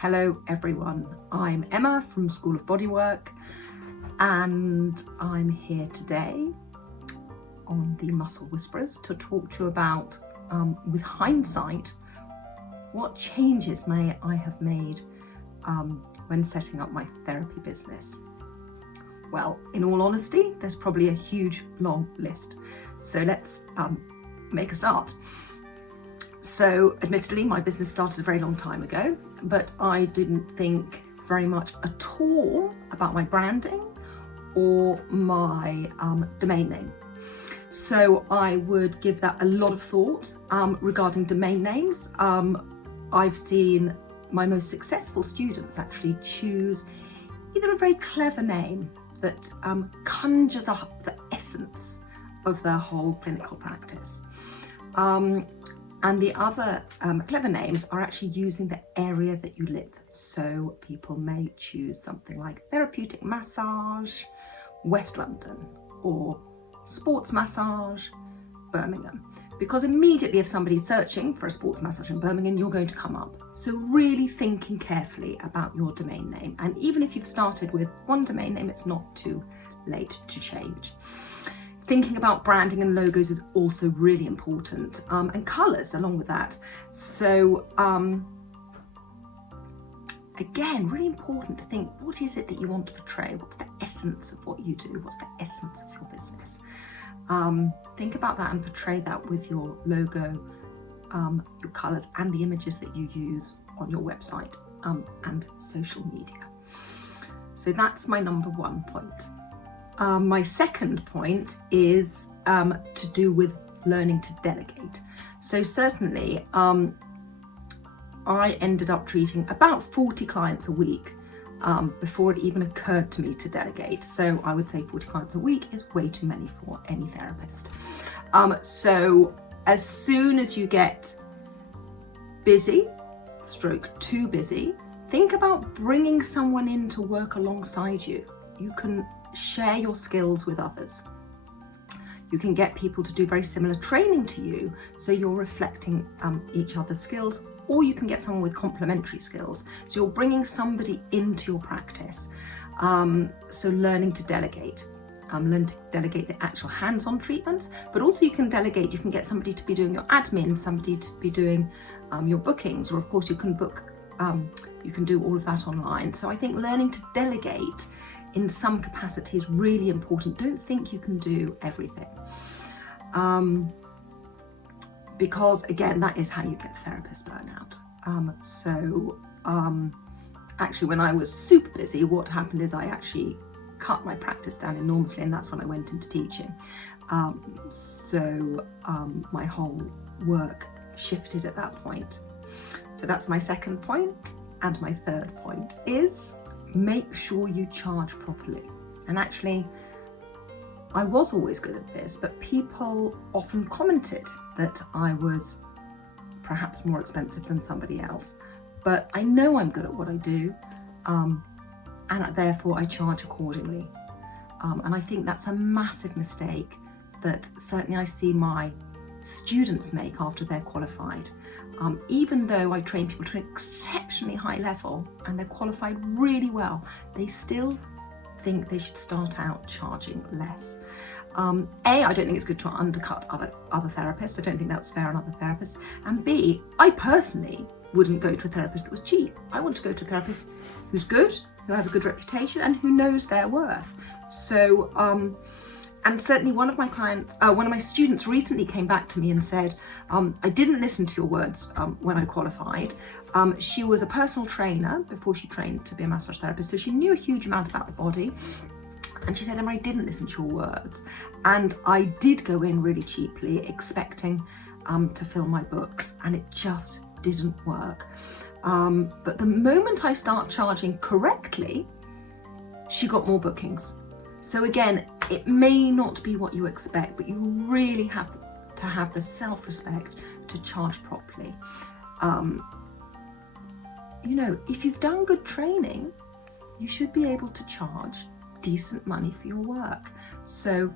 Hello everyone, I'm Emma from School of Bodywork and I'm here today on the Muscle Whisperers to talk to you about, with hindsight, what changes may I have made when setting up my therapy business. Well, in all honesty, there's probably a huge long list. So let's make a start. So admittedly, my business started a very long time ago, but I didn't think very much at all about my branding or my domain name. So I would give that a lot of thought regarding domain names. I've seen my most successful students actually choose either a very clever name that conjures up the essence of their whole clinical practice. And the other clever names are actually using the area that you live. So people may choose something like therapeutic massage, West London, or sports massage, Birmingham. Because immediately if somebody's searching for a sports massage in Birmingham, you're going to come up. So really thinking carefully about your domain name. And even if you've started with one domain name, it's not too late to change. Thinking about branding and logos is also really important, and colours along with that. So again, really important to think, what is it that you want to portray? What's the essence of what you do? What's the essence of your business? Think about that and portray that with your logo, your colours and the images that you use on your website and social media. So that's my number one point. My second point is to do with learning to delegate. So certainly I ended up treating about 40 clients a week before it even occurred to me to delegate. So I would say 40 clients a week is way too many for any therapist. So as soon as you get busy, too busy, think about bringing someone in to work alongside you. You can share your skills with others. You can get people to do very similar training to you, so you're reflecting each other's skills, or you can get someone with complementary skills. So you're bringing somebody into your practice. So learning to delegate. Learn to delegate the actual hands-on treatments, but also you can delegate, you can get somebody to be doing your admin, somebody to be doing your bookings, or of course you can book, you can do all of that online. So I think learning to delegate in some capacity is really important. Don't think you can do everything. Because again, that is how you get therapist burnout. Actually when I was super busy, what happened is I actually cut my practice down enormously, and that's when I went into teaching. My whole work shifted at that point. So that's my second point. And my third point is make sure you charge properly. And actually, I was always good at this, but people often commented that I was perhaps more expensive than somebody else. But I know I'm good at what I do, and therefore I charge accordingly. And I think that's a massive mistake that certainly I see my students make after they're qualified. Even though I train people to an exceptionally high level and they're qualified really well, they still think they should start out charging less. A, I don't think it's good to undercut other therapists. I don't think that's fair on other therapists. And B, I personally wouldn't go to a therapist that was cheap. I want to go to a therapist who's good, who has a good reputation, and who knows their worth. So, and certainly one of my students recently came back to me and said, I didn't listen to your words when I qualified. She was a personal trainer before she trained to be a massage therapist, so she knew a huge amount about the body. And she said, Emma, I didn't listen to your words. And I did go in really cheaply, expecting to fill my books, and it just didn't work. But the moment I start charging correctly, she got more bookings. So again, it may not be what you expect, but you really have to have the self-respect to charge properly. You know, if you've done good training, you should be able to charge decent money for your work. So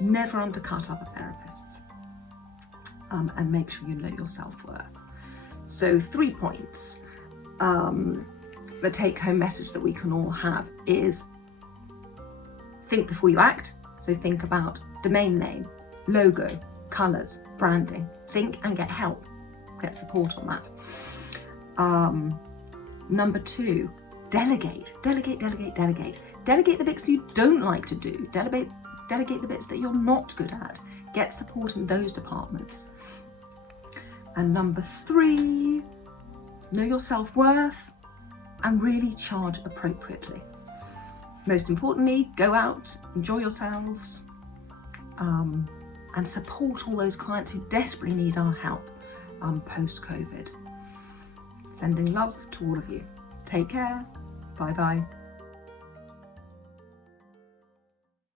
never undercut other therapists, and make sure you know your self-worth. So 3 points. the take-home message that we can all have is think before you act. So think about domain name, logo, colours, branding. Think and get help, get support on that. Number 2, delegate. Delegate the bits you don't like to do. Delegate the bits that you're not good at. Get support in those departments. And number 3, know your self-worth and really charge appropriately. Most importantly, go out, enjoy yourselves, and support all those clients who desperately need our help post-COVID. Sending love to all of you. Take care. Bye bye.